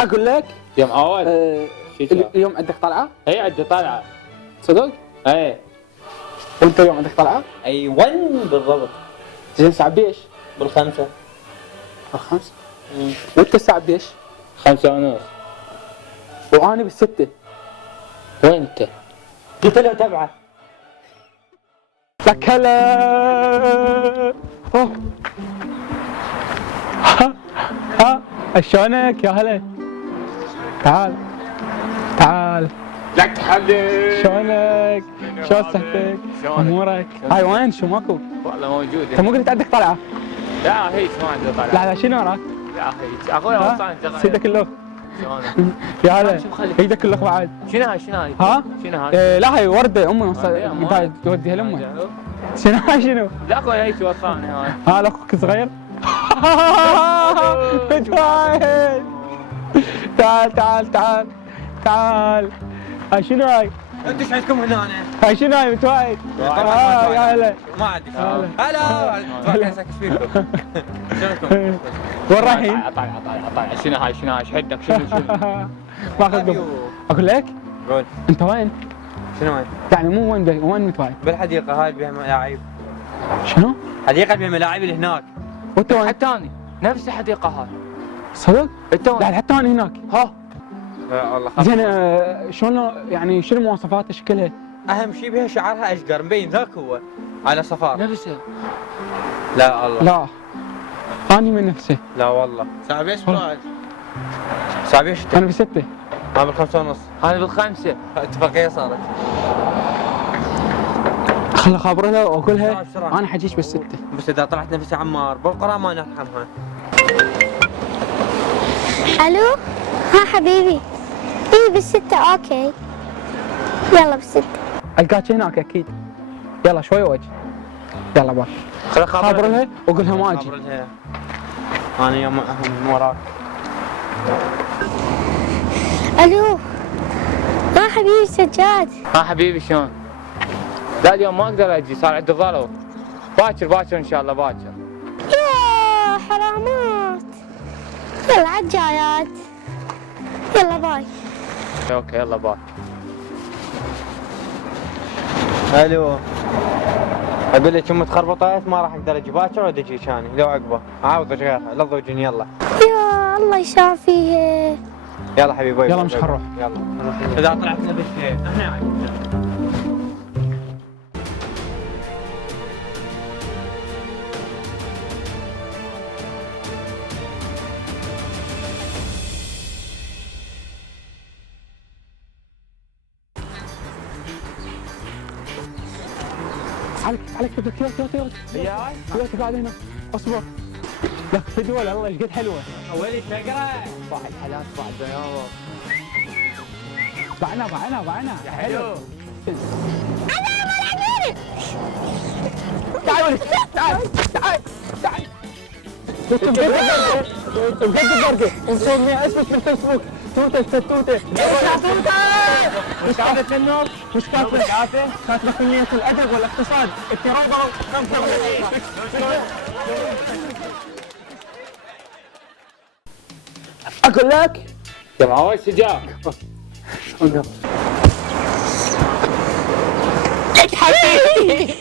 اقول لك يا معود. اليوم عندك طلعه؟ هي عندي طلعة. صدق؟ ايه وانت اليوم عندك طلعه؟ ايوه بالضبط. زين الساعه بيش؟ بالخمسة. الخمس؟ وانت الساعه بيش؟ 5:30. وانا بالستة. وين انت؟ قلت له تبعه. لك هلا. اوه ها شلونك يا هلا؟ تعال تعال. لك تحلل. شلونك؟ شلون صحتك؟ امورك؟ هاي وين شو ماكو؟ والله موجود. انت مو قلت عندك طلعه؟ لا هيك ما عندي طلعة. لا لا شنو وراك؟ لا هيك اخوي وصلني شغله. سيدك اللخ. شلونك؟ يا هلا ايدك اللخ بعد. شنو هاي شنو هاي؟ ها؟ شنو هاي؟ لا هاي ورده امي وردة، متى توديها لامي. شنو هاي شنو؟ لا اخوي هيك وصلني هاي. ها اخوك صغير؟ متوايد. تعال تعال تعال تعال. هاي شنو هاي؟ انتوا ايش عندكم هنا؟ هاي شنو هاي متوايد؟ يا هلا. ما عندك. هلا. هلا ساكت فيكم. شلونكم؟ وين رايحين؟ طالع شنو هاي شنو هاي حدك شنو ماخذكم. اقول لك قول. انت وين؟ شنو هاي؟ يعني مو وين متوايد؟ بالحديقة هاي بها ملاعب. شنو؟ حديقة بها ملاعب اللي هناك. وانت وين؟ حتى اني نفس الحديقة هاي. صدق؟ انت وين؟ لا حتى انا هناك. ها لا والله خلاص. زين شلون يعني شنو مواصفاتها شكلها؟ اهم شيء بها شعرها اشقر مبين ذاك هو على صفار. نفسه. لا الله. لا اني من نفسه. لا والله. ساعة بيش بعد؟ ساعة بيش انا بستة. ما بالخمسة ونص. هاي بالخمسة. اتفاقية صارت. خل اخابرها واقولها بسرعة بسرعة. انا حجيش بالستة. بس اذا طلعت نفسي عمار بالقرى ما نرحمها. الو ها حبيبي. ايه بالستة اوكي. يلا بالستة. القاك هناك اكيد. يلا شوي وجه. يلا باي. خل خابرها واقولها ما اجي. خبر لها. انا يوم من وراك. الو ها حبيبي سجاد. ها حبيبي شلون؟ لا اليوم ما اقدر اجي صار عندي ظلو. باكر ان شاء الله باكر. يا حرامات. يلا عالجايات. يلا باي. اوكي يلا باي. الو اقول لك ام تخربطت ما راح اقدر اجي باكر ولا اجي ثاني لو عقبه عاوض غيرها لا تضوجني يلا. يا الله يشافيها. يلا حبيبي يلا مش حنروح. يلا اذا طلعت لبس احنا عايزين. عليك تبدك يلا قاعد هنا اصبر. لك فيديو والله ايش قد حلوه. اولي تقرا. صباح الحلال صباح البياض. بعنا يا حلو. تعال ولد تعال. بجد البرقة انصرني اسمك في الفيسبوك. توته مش عارف منه مش كاتبه كاتبه كمية الادب والاقتصاد الترابة 5 اقول لك يا معود سجاك. حبيبي